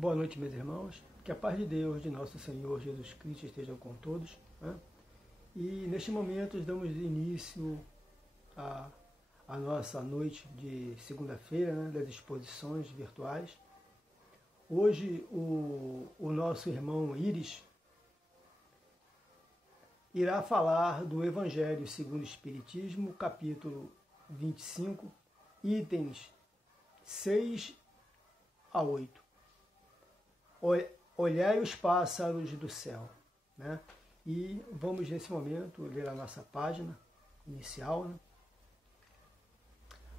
Boa noite, meus irmãos. Que a paz de Deus, de nosso Senhor Jesus Cristo, esteja com todos, né? E neste momento damos início à nossa noite de segunda-feira, né, das exposições virtuais. Hoje o nosso irmão Iris irá falar do Evangelho segundo o Espiritismo, capítulo 25, itens 6 a 8. Olhai os pássaros do céu, né? E vamos nesse momento ler a nossa página inicial, né?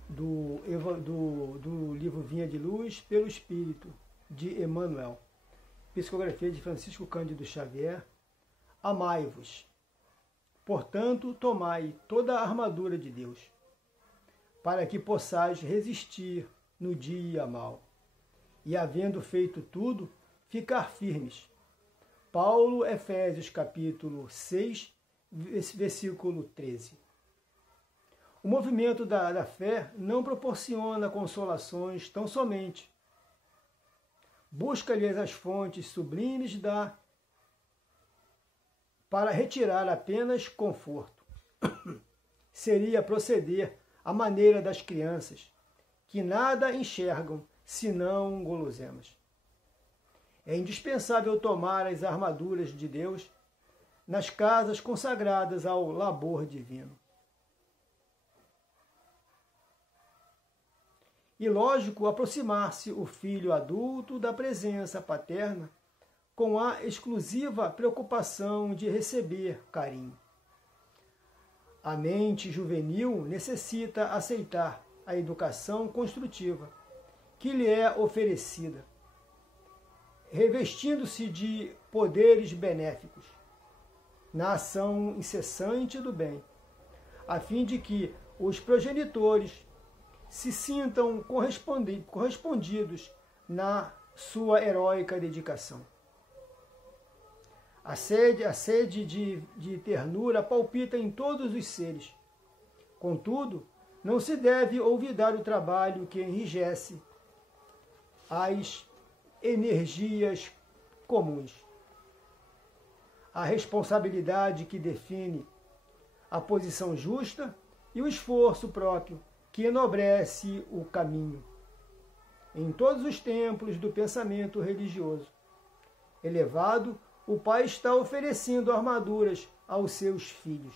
do livro Vinha de Luz pelo Espírito, de Emmanuel, psicografia de Francisco Cândido Xavier. Amai-vos, portanto, tomai toda a armadura de Deus, para que possais resistir no dia mau, e havendo feito tudo, ficar firmes. Paulo, Efésios capítulo 6, versículo 13. O movimento da fé não proporciona consolações tão somente. Busca-lhes as fontes sublimes para retirar apenas conforto. Seria proceder à maneira das crianças, que nada enxergam senão guloseimas. É indispensável tomar as armaduras de Deus nas casas consagradas ao labor divino. E lógico aproximar-se o filho adulto da presença paterna com a exclusiva preocupação de receber carinho. A mente juvenil necessita aceitar a educação construtiva que lhe é oferecida, revestindo-se de poderes benéficos na ação incessante do bem, a fim de que os progenitores se sintam correspondidos na sua heróica dedicação. A sede de ternura palpita em todos os seres. Contudo, não se deve olvidar o trabalho que enrijece as energias comuns. A responsabilidade que define a posição justa e o esforço próprio que enobrece o caminho. Em todos os templos do pensamento religioso elevado, o Pai está oferecendo armaduras aos seus filhos.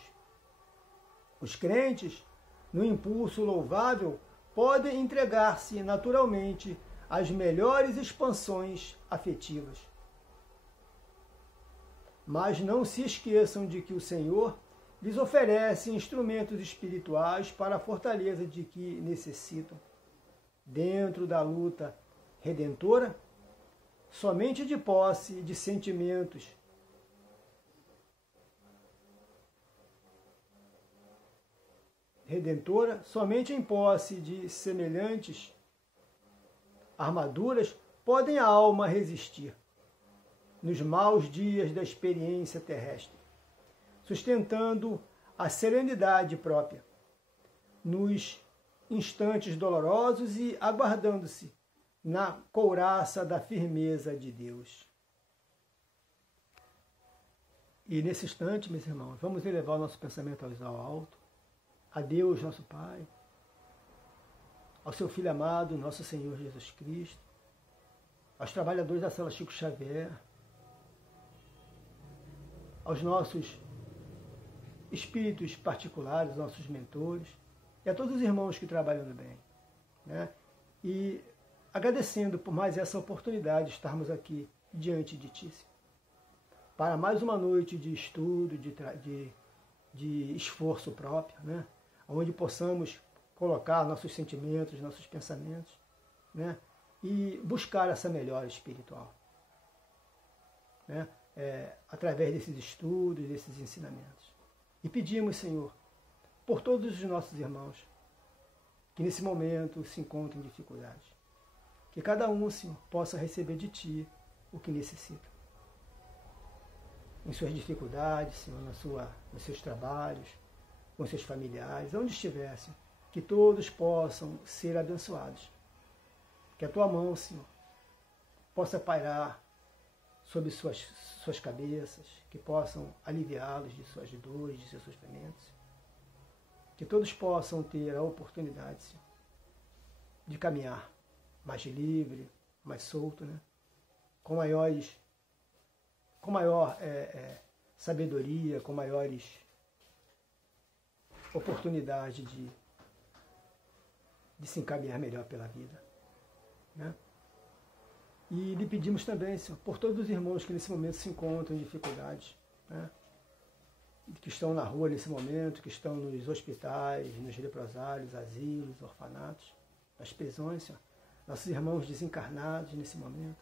Os crentes, no impulso louvável, podem entregar-se naturalmente às melhores expansões afetivas. Mas não se esqueçam de que o Senhor lhes oferece instrumentos espirituais para a fortaleza de que necessitam. Dentro da luta redentora, somente de posse de sentimentos redentora, somente em posse de semelhantes armaduras, podem a alma resistir nos maus dias da experiência terrestre, sustentando a serenidade própria nos instantes dolorosos e aguardando-se na couraça da firmeza de Deus. E nesse instante, meus irmãos, vamos elevar o nosso pensamento ao alto, a Deus, nosso Pai, ao seu Filho amado, nosso Senhor Jesus Cristo, aos trabalhadores da Sala Chico Xavier, aos nossos espíritos particulares, nossos mentores, e a todos os irmãos que trabalham no bem, né? E agradecendo por mais essa oportunidade de estarmos aqui diante de Ti, para mais uma noite de estudo, de esforço próprio, né? Onde possamos colocar nossos sentimentos, nossos pensamentos, né? E buscar essa melhora espiritual, né? Através desses estudos, desses ensinamentos. E pedimos, Senhor, por todos os nossos irmãos que nesse momento se encontram em dificuldade, que cada um, Senhor, possa receber de Ti o que necessita. Em suas dificuldades, Senhor, nos seus trabalhos, com seus familiares, onde estivessem, que todos possam ser abençoados. Que a Tua mão, Senhor, possa pairar sobre suas cabeças, que possam aliviá-los de suas dores, de seus sofrimentos. Que todos possam ter a oportunidade, Senhor, de caminhar mais livre, mais solto, né? com maior sabedoria, com maiores oportunidades de se encaminhar melhor pela vida. Né? E lhe pedimos também, Senhor, por todos os irmãos que nesse momento se encontram em dificuldades, né? que estão na rua nesse momento, que estão nos hospitais, nos leprosários, asilos, orfanatos, nas prisões, Senhor. Nossos irmãos desencarnados nesse momento,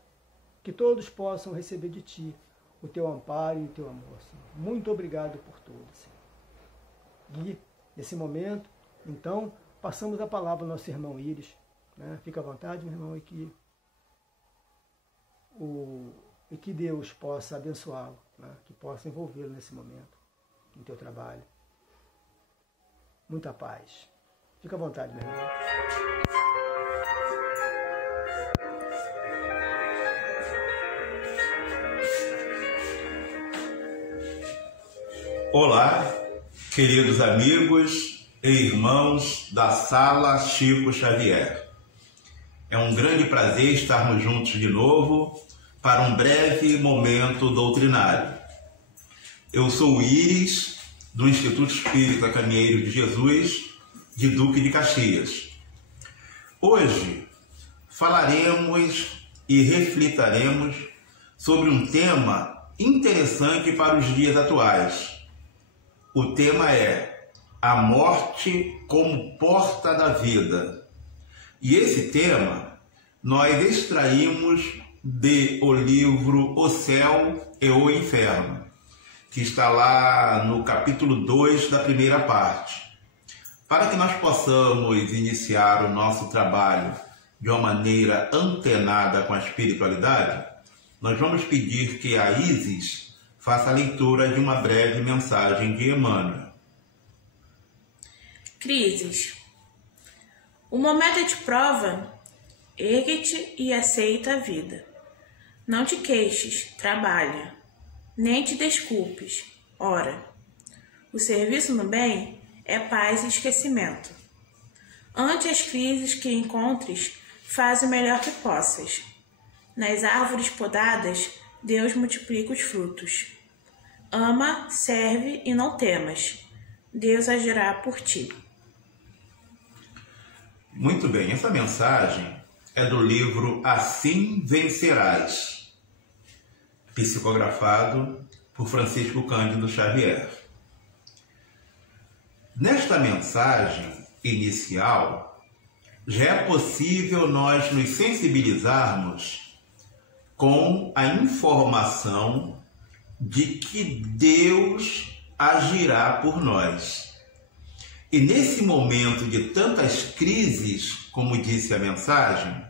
que todos possam receber de Ti o Teu amparo e o Teu amor, Senhor. Muito obrigado por tudo, Senhor. E, nesse momento, então, passamos a palavra ao nosso irmão Íris. Né? Fica à vontade, meu irmão, e que Deus possa abençoá-lo, né? Que possa envolvê-lo nesse momento, no teu trabalho. Muita paz. Fica à vontade, meu irmão. Olá, queridos amigos e irmãos da Sala Chico Xavier. É um grande prazer estarmos juntos de novo para um breve momento doutrinário. Eu sou o Íris, do Instituto Espírita Caminheiro de Jesus, de Duque de Caxias. Hoje falaremos e refletiremos sobre um tema interessante para os dias atuais. O tema é a morte como porta da vida. E esse tema nós extraímos do livro O Céu e o Inferno, que está lá no capítulo 2 da primeira parte. Para que nós possamos iniciar o nosso trabalho de uma maneira antenada com a espiritualidade, nós vamos pedir que a Isis faça a leitura de uma breve mensagem de Emmanuel. Crises. O momento é de prova, ergue-te e aceita a vida. Não te queixes, trabalha. Nem te desculpes, ora. O serviço no bem é paz e esquecimento. Ante as crises que encontres, faz o melhor que possas. Nas árvores podadas, Deus multiplica os frutos. Ama, serve e não temas. Deus agirá por ti. Muito bem, essa mensagem é do livro Assim Vencerás, psicografado por Francisco Cândido Xavier. Nesta mensagem inicial, já é possível nós nos sensibilizarmos com a informação de que Deus agirá por nós. E nesse momento de tantas crises, como disse a mensagem,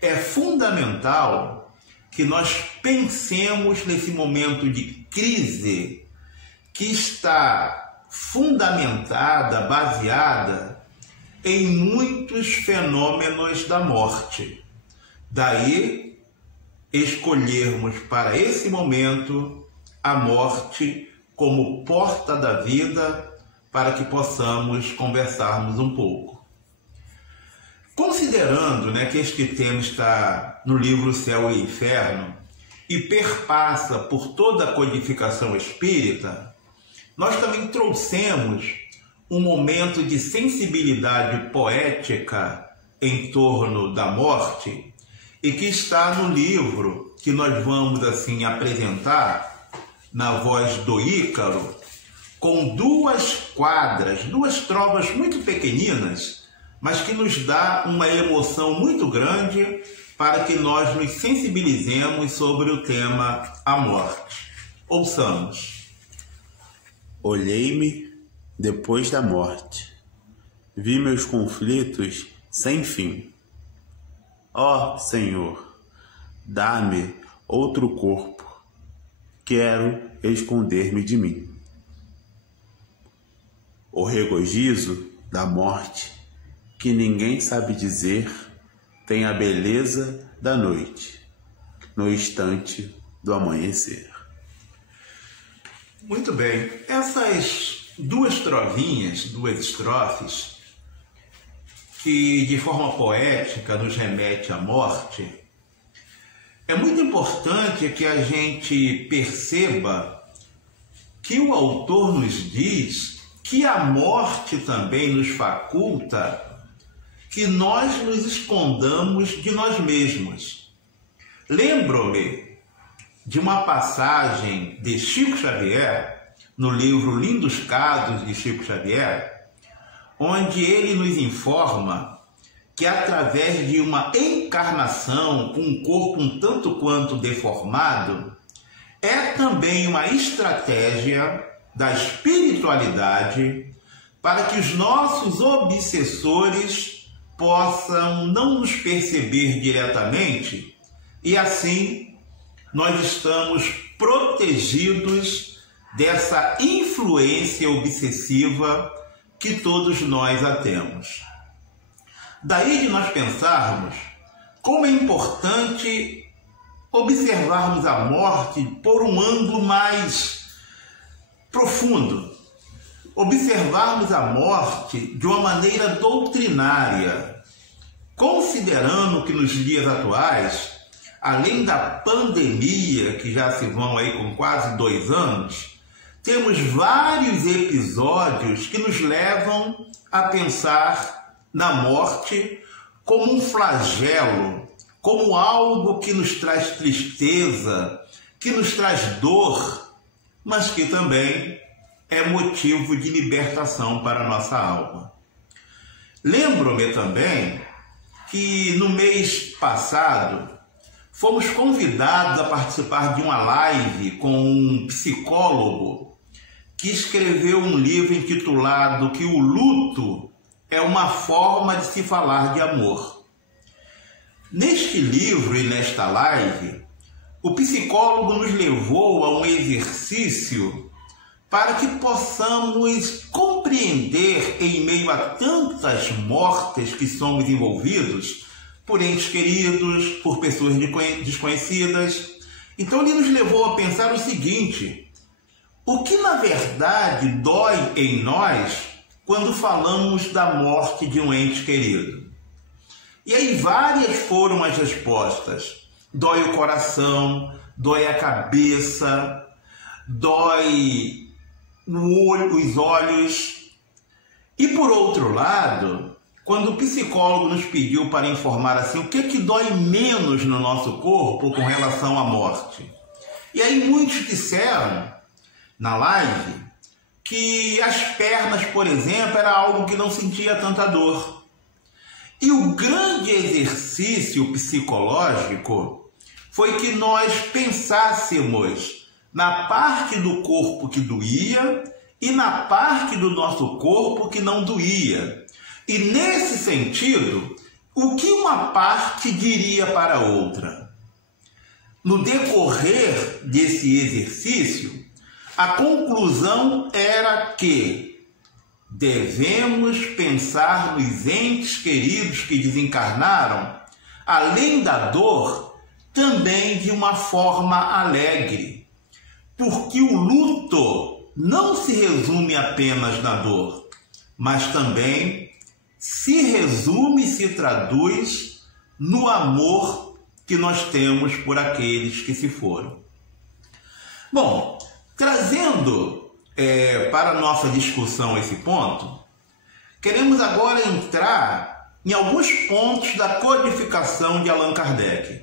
é fundamental que nós pensemos nesse momento de crise que está fundamentada, baseada em muitos fenômenos da morte. Daí, escolhermos para esse momento a morte como porta da vida, para que possamos conversarmos um pouco. Considerando, que este tema está no livro Céu e Inferno e perpassa por toda a codificação espírita, nós também trouxemos um momento de sensibilidade poética em torno da morte e que está no livro que nós vamos assim apresentar na voz do Ícaro, com duas quadras, duas trovas muito pequeninas, mas que nos dá uma emoção muito grande para que nós nos sensibilizemos sobre o tema a morte. Ouçamos. Olhei-me depois da morte, vi meus conflitos sem fim. Ó Senhor, dá-me outro corpo, quero esconder-me de mim. O regozijo da morte, que ninguém sabe dizer, tem a beleza da noite. no instante do amanhecer. Muito bem. Essas duas trovinhas, duas estrofes, que de forma poética nos remete à morte, é muito importante que a gente perceba que o autor nos diz que a morte também nos faculta que nós nos escondamos de nós mesmos. Lembro-me de uma passagem de Chico Xavier, no livro Lindos Casos de Chico Xavier, onde ele nos informa que através de uma encarnação com um corpo um tanto quanto deformado, é também uma estratégia da espiritualidade para que os nossos obsessores possam não nos perceber diretamente e assim nós estamos protegidos dessa influência obsessiva que todos nós a temos. Daí de nós pensarmos como é importante observarmos a morte por um ângulo mais profundo, observarmos a morte de uma maneira doutrinária, considerando que nos dias atuais, além da pandemia, que já se vão aí com quase 2 anos, temos vários episódios que nos levam a pensar na morte como um flagelo, como algo que nos traz tristeza, que nos traz dor, mas que também é motivo de libertação para a nossa alma. Lembro-me também que no mês passado fomos convidados a participar de uma live com um psicólogo que escreveu um livro intitulado Que o Luto é uma Forma de se Falar de Amor. Neste livro e nesta live, o psicólogo nos levou a um exercício para que possamos compreender, em meio a tantas mortes que somos envolvidos, por entes queridos, por pessoas desconhecidas. Então ele nos levou a pensar o seguinte: o que na verdade dói em nós quando falamos da morte de um ente querido? E aí várias foram as respostas. Dói o coração, dói a cabeça, dói no olho, os olhos. E por outro lado, quando o psicólogo nos pediu para informar assim, o que dói menos no nosso corpo com relação à morte? E aí muitos disseram na live que as pernas, por exemplo, era algo que não sentia tanta dor. E o grande exercício psicológico foi que nós pensássemos na parte do corpo que doía e na parte do nosso corpo que não doía. E nesse sentido, o que uma parte diria para a outra? No decorrer desse exercício, a conclusão era que devemos pensar nos entes queridos que desencarnaram, além da dor, também de uma forma alegre. Porque o luto não se resume apenas na dor, mas também se resume e se traduz no amor que nós temos por aqueles que se foram. Bom, trazendo para a nossa discussão esse ponto, queremos agora entrar em alguns pontos da codificação de Allan Kardec.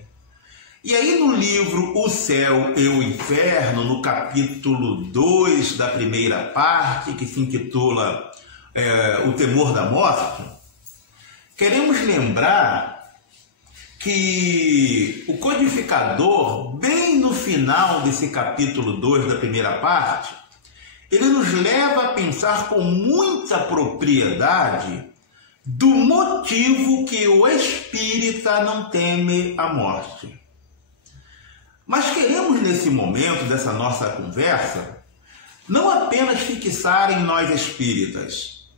E aí no livro O Céu e o Inferno, no capítulo 2 da primeira parte, que se intitula O Temor da Morte, queremos lembrar que o codificador, bem no final desse capítulo 2 da primeira parte, ele nos leva a pensar com muita propriedade do motivo que o espírita não teme a morte. Mas queremos, nesse momento dessa nossa conversa, não apenas fixar em nós espíritas,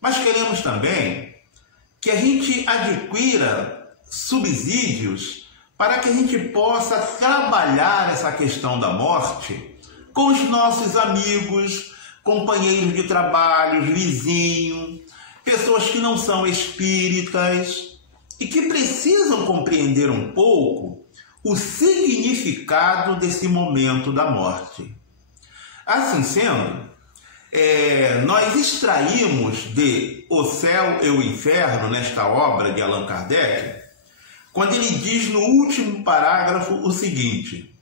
mas queremos também que a gente adquira subsídios para que a gente possa trabalhar essa questão da morte com os nossos amigos, companheiros de trabalho, vizinhos, pessoas que não são espíritas e que precisam compreender um pouco o significado desse momento da morte. Assim sendo, nós extraímos de O Céu e o Inferno, nesta obra de Allan Kardec, quando ele diz no último parágrafo o seguinte: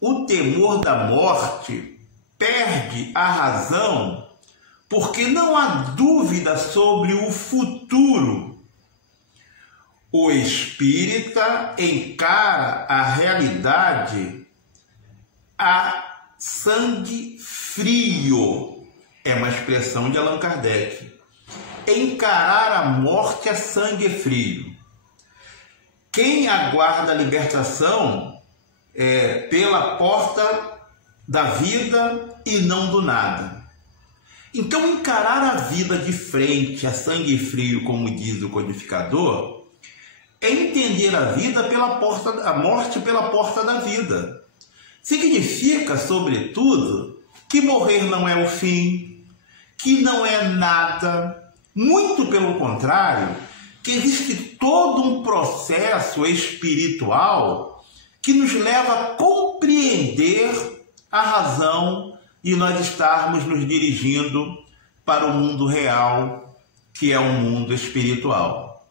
o temor da morte perde a razão porque não há dúvida sobre o futuro. O espírita encara a realidade a sangue frio. É uma expressão de Allan Kardec. Encarar a morte a sangue frio. Quem aguarda a libertação pela porta da vida e não do nada. Então, encarar a vida de frente a sangue frio, como diz o codificador, é entender a vida a morte pela porta da vida. Significa, sobretudo, que morrer não é o fim, que não é nada, muito pelo contrário, que existe todo um processo espiritual que nos leva a compreender a razão de nós estarmos nos dirigindo para o mundo real, que é o mundo espiritual.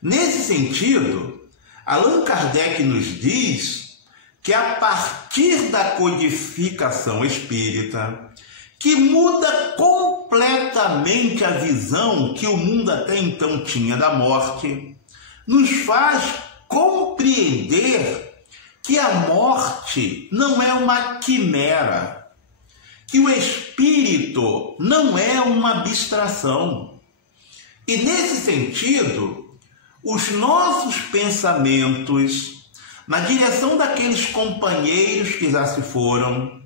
Nesse sentido, Allan Kardec nos diz que a partir da codificação espírita, que muda completamente a visão que o mundo até então tinha da morte, nos faz compreender que a morte não é uma quimera, que o espírito não é uma abstração. E nesse sentido, os nossos pensamentos, na direção daqueles companheiros que já se foram,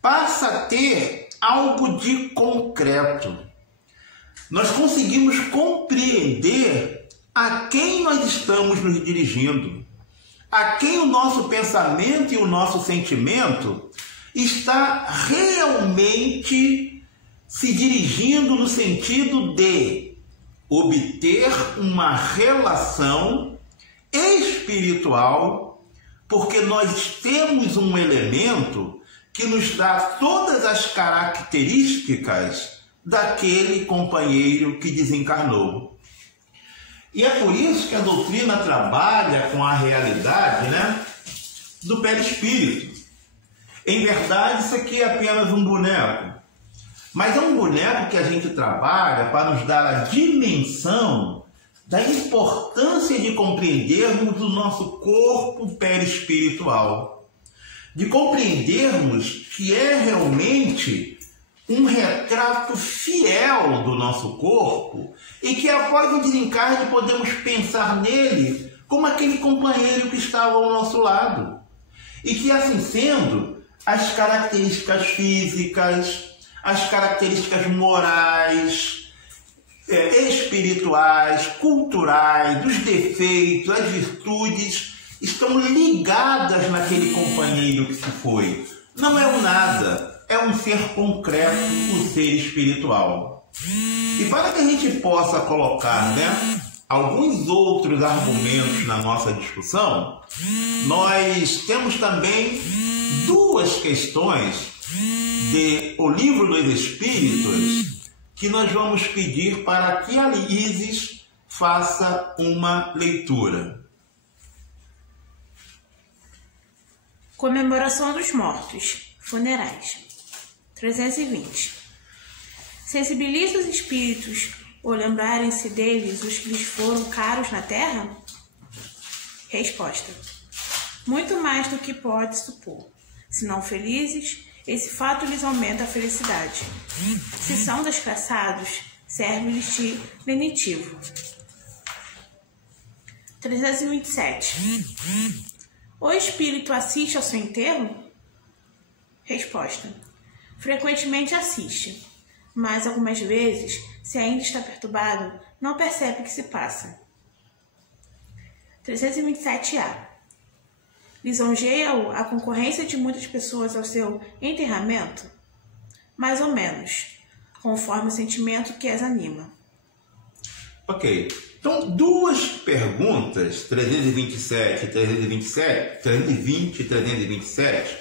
passa a ter algo de concreto. Nós conseguimos compreender a quem nós estamos nos dirigindo, a quem o nosso pensamento e o nosso sentimento está realmente se dirigindo no sentido de obter uma relação espiritual, porque nós temos um elemento que nos dá todas as características daquele companheiro que desencarnou. E é por isso que a doutrina trabalha com a realidade, do perispírito. Em verdade, isso aqui é apenas um boneco. Mas é um boneco que a gente trabalha para nos dar a dimensão da importância de compreendermos o nosso corpo perispiritual. De compreendermos que é realmente um retrato fiel do nosso corpo e que após o desencarne podemos pensar nele como aquele companheiro que estava ao nosso lado. E que, assim sendo, as características físicas, as características morais, espirituais, culturais, dos defeitos, as virtudes, estão ligadas naquele companheiro que se foi. Não é um nada, é um ser concreto, o ser espiritual. E para que a gente possa colocar, alguns outros argumentos na nossa discussão, nós temos também duas questões de O Livro dos Espíritos que nós vamos pedir para que a Isis faça uma leitura. Comemoração dos mortos, funerais. 320. Sensibiliza os espíritos ou lembrarem-se deles os que lhes foram caros na terra? Resposta. Muito mais do que pode supor. Se não felizes, esse fato lhes aumenta a felicidade. Se são desgraçados, serve-lhes de lenitivo. 327. O espírito assiste ao seu enterro? Resposta. Frequentemente assiste, mas algumas vezes, se ainda está perturbado, não percebe o que se passa. 327A. Lisonjeia-o a concorrência de muitas pessoas ao seu enterramento? Mais ou menos, conforme o sentimento que as anima. Ok. Então, duas perguntas, 327 e 320 e 327,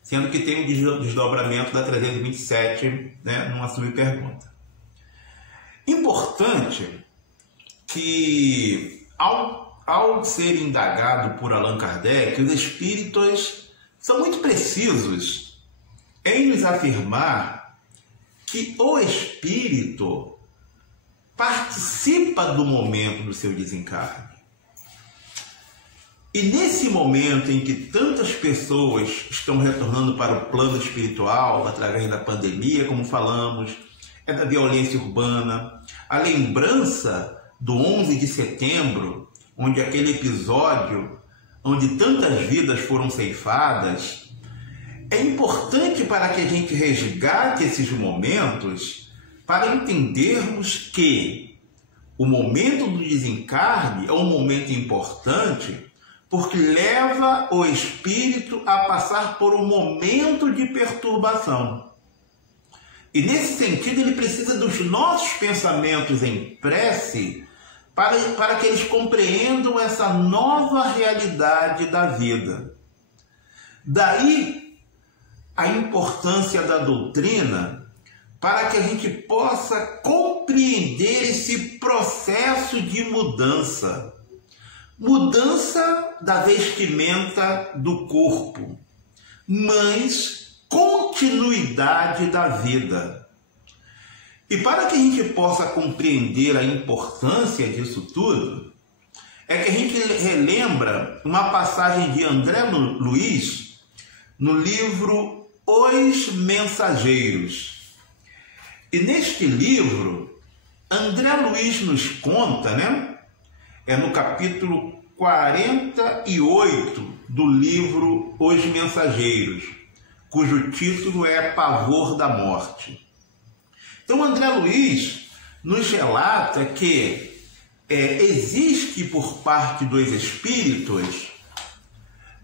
sendo que tem um desdobramento da 327, né, numa subpergunta. Importante que, ao ser indagado por Allan Kardec, os espíritos são muito precisos em nos afirmar que o espírito participa do momento do seu desencarne. E nesse momento em que tantas pessoas estão retornando para o plano espiritual, através da pandemia, como falamos, da violência urbana, a lembrança do 11 de setembro, onde aquele episódio, onde tantas vidas foram ceifadas, é importante para que a gente resgate esses momentos para entendermos que o momento do desencarne é um momento importante porque leva o espírito a passar por um momento de perturbação. E nesse sentido ele precisa dos nossos pensamentos em prece para que eles compreendam essa nova realidade da vida. Daí a importância da doutrina para que a gente possa compreender esse processo de mudança. Mudança da vestimenta do corpo, mas continuidade da vida. E para que a gente possa compreender a importância disso tudo, é que a gente relembra uma passagem de André Luiz no livro Os Mensageiros. E neste livro, André Luiz nos conta, né? É no capítulo 48 do livro Os Mensageiros, cujo título é Pavor da Morte. Então, André Luiz nos relata que existe por parte dos espíritos,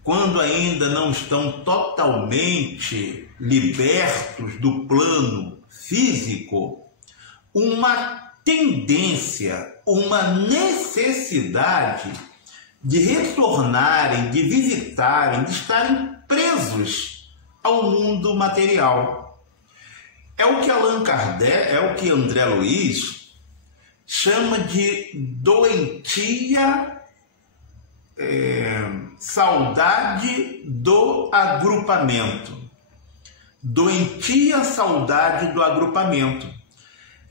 quando ainda não estão totalmente libertos do plano físico, uma tendência, uma necessidade de retornarem, de visitarem, de estarem presos ao mundo material. É o que Allan Kardec, é o que André Luiz chama de doentia, saudade do agrupamento. Doentia saudade do agrupamento.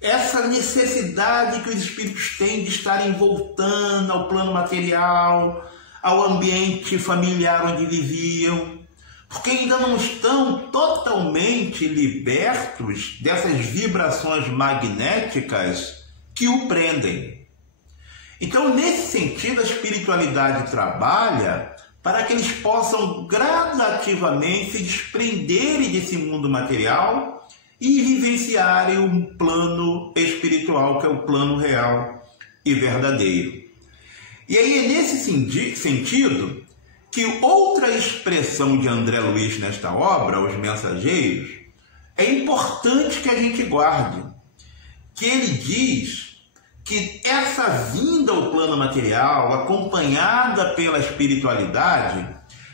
Essa necessidade que os espíritos têm de estarem voltando ao plano material, ao ambiente familiar onde viviam, porque ainda não estão totalmente libertos dessas vibrações magnéticas que o prendem. Então, nesse sentido, a espiritualidade trabalha para que eles possam gradativamente se desprenderem desse mundo material e vivenciarem um plano espiritual, que é o plano real e verdadeiro. E aí é nesse sentido que outra expressão de André Luiz nesta obra, Os Mensageiros, é importante que a gente guarde, que ele diz que essa vinda ao plano material, acompanhada pela espiritualidade,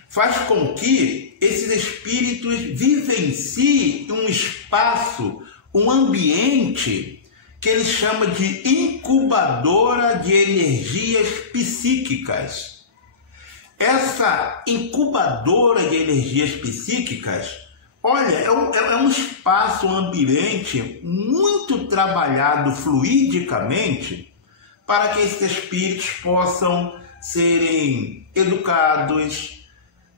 faz com que esses espíritos vivenciem um espaço, um ambiente que ele chama de incubadora de energias psíquicas. Essa incubadora de energias psíquicas, olha, é um espaço, um ambiente muito trabalhado fluidicamente para que esses espíritos possam serem educados,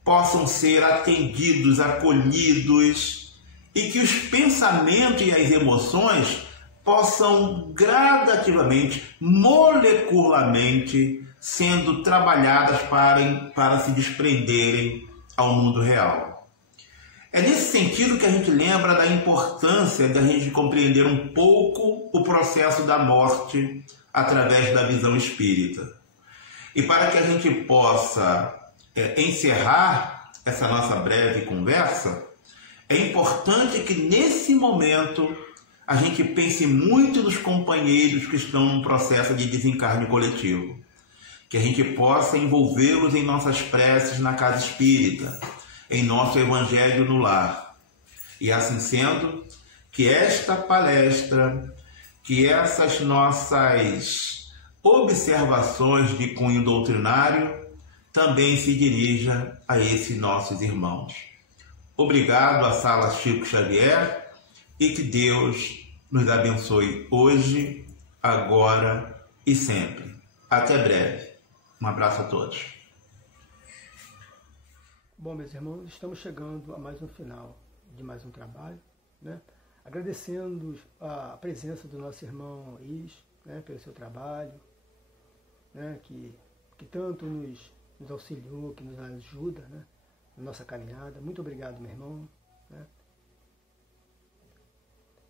possam ser atendidos, acolhidos, e que os pensamentos e as emoções possam gradativamente, molecularmente, sendo trabalhadas para se desprenderem ao mundo real. É nesse sentido que a gente lembra da importância da gente compreender um pouco o processo da morte através da visão espírita. E para que a gente possa encerrar essa nossa breve conversa, é importante que nesse momento a gente pense muito nos companheiros que estão num processo de desencarne coletivo. Que a gente possa envolvê-los em nossas preces na casa espírita, em nosso evangelho no lar. E assim sendo, que esta palestra, que essas nossas observações de cunho doutrinário também se dirija a esses nossos irmãos. Obrigado à Sala Chico Xavier e que Deus nos abençoe hoje, agora e sempre. Até breve. Um abraço a todos. Bom, meus irmãos, estamos chegando a mais um final de mais um trabalho, né? Agradecendo a presença do nosso irmão Is, né, pelo seu trabalho, né, que tanto nos auxiliou, que nos ajuda, né, na nossa caminhada. Muito obrigado, meu irmão. Né?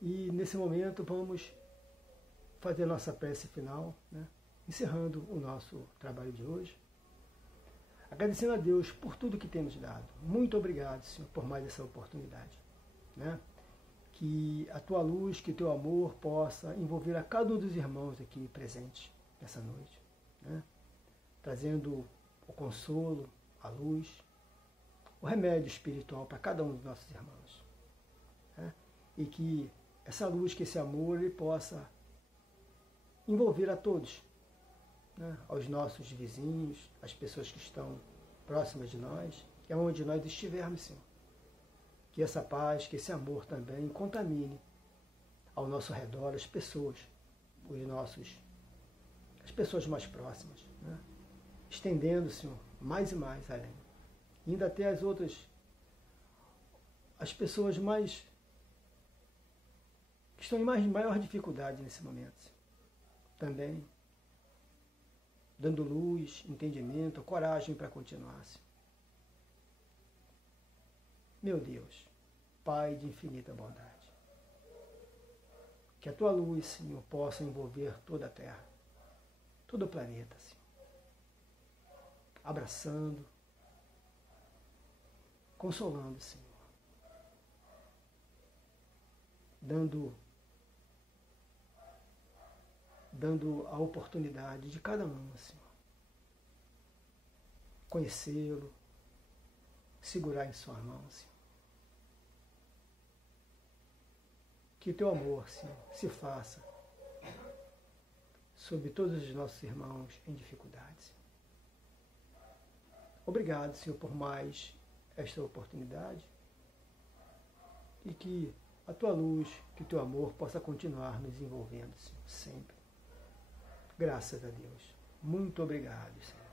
E nesse momento vamos fazer a nossa prece final, né, encerrando o nosso trabalho de hoje. Agradecendo a Deus por tudo que temos dado. Muito obrigado, Senhor, por mais essa oportunidade. Né? Que a tua luz, que o teu amor possa envolver a cada um dos irmãos aqui presentes nessa noite. Né? Trazendo o consolo, a luz, o remédio espiritual para cada um dos nossos irmãos. Né? E que essa luz, que esse amor, ele possa envolver a todos. Né, aos nossos vizinhos, às pessoas que estão próximas de nós, é onde nós estivermos, Senhor. Que essa paz, que esse amor também contamine ao nosso redor as pessoas, as pessoas mais próximas, né, estendendo, Senhor, mais e mais além. Indo até as pessoas que estão em maior dificuldade nesse momento, Senhor. Também dando luz, entendimento, coragem para continuar. Meu Deus, Pai de infinita bondade, que a tua luz, Senhor, possa envolver toda a Terra, todo o planeta, Senhor, abraçando, consolando, Senhor, dando a oportunidade de cada um, Senhor, conhecê-lo, segurar em suas mãos, Senhor. Que o teu amor, Senhor, se faça sobre todos os nossos irmãos em dificuldades. Obrigado, Senhor, por mais esta oportunidade e que a tua luz, que o teu amor possa continuar nos envolvendo, Senhor, sempre. Graças a Deus. Muito obrigado, Senhor.